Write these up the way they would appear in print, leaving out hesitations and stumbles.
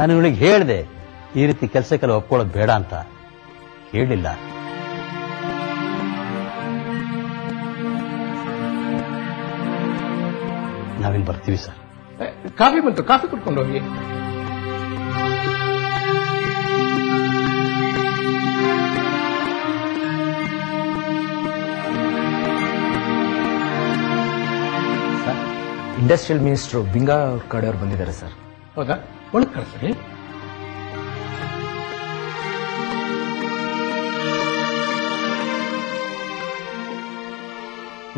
ನಾನು ಇವಳಿಗೆ ಹೇಳಿದೆ ಈ ರೀತಿ ಕೆಲಸಕ್ಕೆಲ್ಲ ಒಪ್ಕೊಳ್ಳೋದು ಬೇಡ ಅಂತ. ಹೇಳಿಲ್ಲ. ನಾವಿನ್ ಬರ್ತೀವಿ ಸರ್. ಕಾಫಿ ಬಂತು, ಕಾಫಿ ಕುಡ್ಕೊಂಡು ಹೋಗಿ. ಇಂಡಸ್ಟ್ರಿಯಲ್ ಮಿನಿಸ್ಟರ್ ಬಿಂಗಾ ಅವ್ರ ಕಡೆಯವ್ರು ಬಂದಿದ್ದಾರೆ ಸರ್. ಹೌದಾ? ಒಳಗೆ ಕಳಿಸ್ರಿ.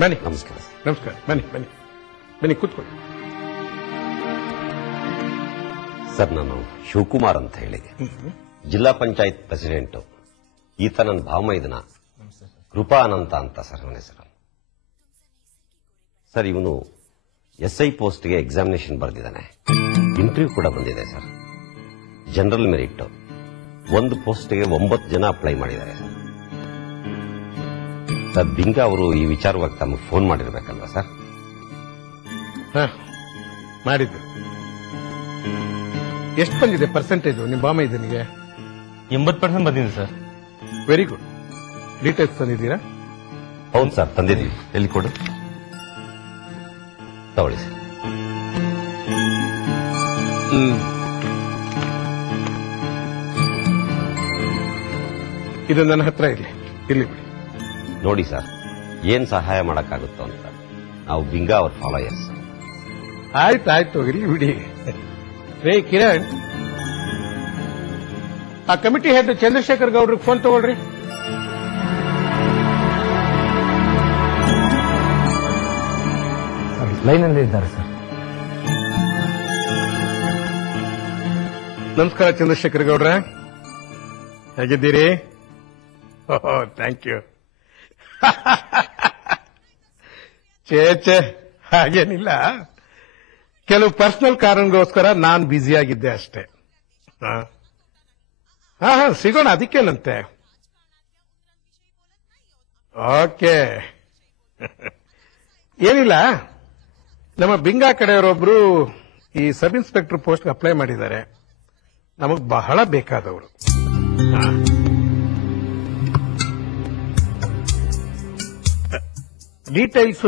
ಬನ್ನಿ. ನಮಸ್ಕಾರ. ನಮಸ್ಕಾರ. ಬನ್ನಿ ಬನ್ನಿ ಬನ್ನಿ, ಕೂತ್ಕೊಳ್ಳಿ. ಸರ್, ನಾನು ಶಿವಕುಮಾರ್ ಅಂತ ಹೇಳಿ, ಜಿಲ್ಲಾ ಪಂಚಾಯತ್ ಪ್ರೆಸಿಡೆಂಟ್. ಈತ ನನ್ನ ಭಾವಮೈದನ ಕೃಪಾ ಅನಂತ ಅಂತ ಸರ್ ನನ್ನ ಹೆಸರು. ಸರ್, ಇವನು SI ಪೋಸ್ಟ್ಗೆ ಎಕ್ಸಾಮಿನೇಷನ್ ಬರೆದಿದ್ದಾನೆ. ಇಂಟರ್ವ್ಯೂ ಕೂಡ ಬಂದಿದೆ ಸರ್. General merit. ಒಂದು ಪೋಸ್ಟ್ಗೆ 9 ಜನ ಅಪ್ಲೈ ಮಾಡಿದ್ದಾರೆ ಸರ್. ಬಿಂಗಾ ಅವರು ಈ ವಿಚಾರವಾಗಿ ತಮಗೆ ಫೋನ್ ಮಾಡಿರ್ಬೇಕಲ್ವಾ ಸರ್? ಮಾಡಿದ್ದು. ಎಷ್ಟು ಬಂದಿದೆ ಪರ್ಸೆಂಟೇಜ್ ನಿಮ್ಮ ಬಾಮೈದನಿಗೆ? 80% ಬಂದಿದೆ ಸರ್. Very good. ಡೀಟೇಲ್ಸ್ ತಂದಿದ್ದೀರಾ? ಹೌದು ಸರ್, ತಂದಿದ್ದೀವಿ. ಎಲ್ಲಿ ಕೊಡು, ತಗೊಳ್ಳಿ ಸರ್. ಇದು ನನ್ನ ಹತ್ರ ಇರಲಿ ಬಿಡಿ. ನೋಡಿ ಸರ್, ಏನ್ ಸಹಾಯ ಮಾಡಕ್ಕಾಗುತ್ತೋ ಅಂತ. ನಾವು ಬಿಂಗಾ ಅವ್ರ ಫಾಲೋಯರ್ಸ್. ಆಯ್ತು ಇರ್ಲಿ ಬಿಡಿ. ರೇ ಕಿರಣ್, ಆ ಕಮಿಟಿ ಹೆಡ್ ಚಂದ್ರಶೇಖರ್ ಗೌಡ್ರಿಗೆ ಫೋನ್ ತಗೊಳ್ರಿ. ಲೈನಲ್ಲಿ ಇದ್ದಾರೆ ಸರ್. ನಮಸ್ಕಾರ ಚಂದ್ರಶೇಖರ್ ಗೌಡ್ರ, ಹೇಗಿದ್ದೀರಿ? Thank you. ಚೇಚೆ, ಹಾಗೇನಿಲ್ಲ. ಕೆಲವು ಪರ್ಸನಲ್ ಕಾರಣಗೋಸ್ಕರ ನಾನು ಬ್ಯುಸಿಯಾಗಿದ್ದೆ ಅಷ್ಟೇ. ಹಾ ಸಿಗೋಣ, ಅದಕ್ಕೇನಂತೆ. ಓಕೆ. ಏನಿಲ್ಲ, ನಮ್ಮ ಬಿಂಗಾ ಕಡೆಯವರೊಬ್ರು ಈ ಸಬ್ ಇನ್ಸ್ಪೆಕ್ಟರ್ ಪೋಸ್ಟ್ ಅಪ್ಲೈ ಮಾಡಿದ್ದಾರೆ. ನಮಗ್ ಬಹಳ ಬೇಕಾದವರು. ಡೀಟೇಲ್ಸ್: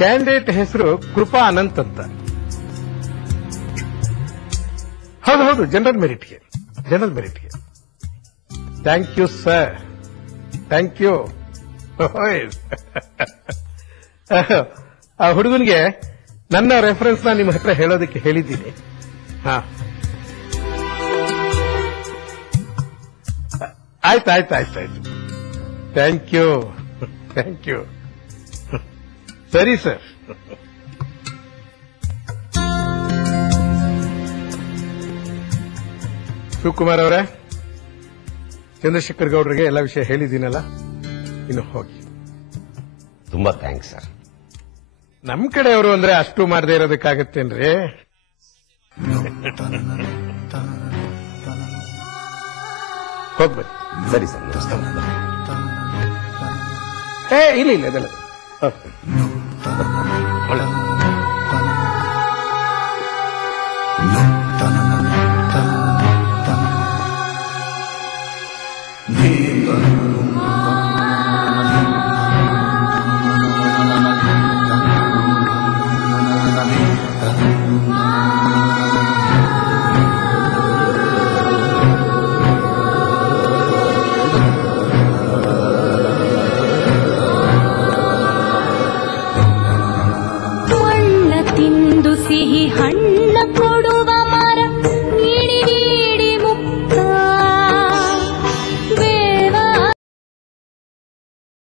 ಕ್ಯಾಂಡಿಡೇಟ್ ಹೆಸರು ಕೃಪಾ ಅನಂತ್ ಅಂತ. ಹೌದು, ಜನರಲ್ ಮೆರಿಟ್ಗೆ. Thank you sir, thank you. ಆ ಹುಡುಗನಿಗೆ ನನ್ನ ರೆಫರೆನ್ಸ್ ನಿಮ್ಮ ಹತ್ರ ಹೇಳೋದಕ್ಕೆ ಹೇಳಿದ್ದೀನಿ. ಆಯ್ತು. Thank you. ಸರಿ ಸರ್. ಶಿವಕುಮಾರ್ ಅವರೇ, ಚಂದ್ರಶೇಖರ್ ಗೌಡ್ರಿಗೆ ಎಲ್ಲ ವಿಷಯ ಹೇಳಿದ್ದೀನಲ್ಲ, ಇನ್ನು ಹೋಗಿ. ತುಂಬಾ ಥ್ಯಾಂಕ್ಸ್ ಸರ್. ನಮ್ ಕಡೆಯವರು ಅಂದ್ರೆ ಅಷ್ಟು ಮಾಡದೇ ಇರೋದಕ್ಕಾಗತ್ತೇನ್ರಿ? ಹೋಗ್ಬನ್ನಿ. ಸರಿ ಸರ್, ನಮಸ್ಕಾರ. ಇಲ್ಲ ಅದೆಲ್ಲ ಒಳ್ಳೆ. ತಿಂದು ಸಿಹಿ ಹಣ್ಣು